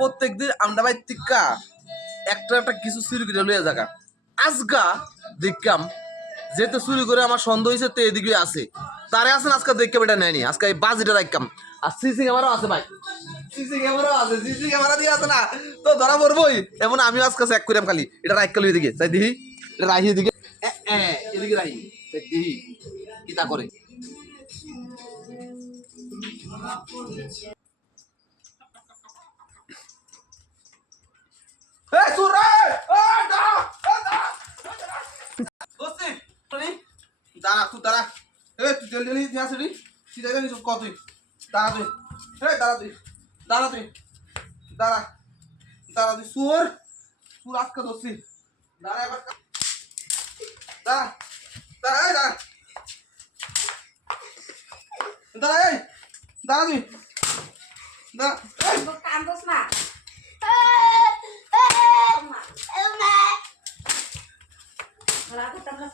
প্রত্যেকদিন আমরা ভাই টিক্কা একটা একটা কিছু চুরি করে লইয়া জায়গা আজগা দেখলাম যেহেতু চুরি করে আমার সন্দেহ হয়েছে তো এদিকে আছে তারে আছেন আজকে দেখলাম এটা নেয়নি আজকে এই বাজিটা রাখলাম আর সিসি ক্যামেরাও আছে ভাই সিসি ক্যামেরাও আছে সিসি ক্যামেরা দিয়ে আছে না তো ধরা পড়বই এমন আমিও আজকে চেক করিলাম খালি এটা রাখ কালি এদিকে তাই দিহি এটা রাহি এদিকে এদিকে রাহি দিহি কিতা করে দাঁড়া তুই দাঁড়া তুই জলদি নিয়ে আসবি তুই দেখে নিস কত দাঁড়া তুই দাঁড়া তুই দাঁড়া তুই দাঁড়া দাঁড়া তুই সুর সুর আজকে ধরছি দাঁড়া এবার দাঁড়া দাঁড়া দাঁড়া দাঁড়া দাঁড়া তুই দাঁড়া কান্দোস না রাতে তামলা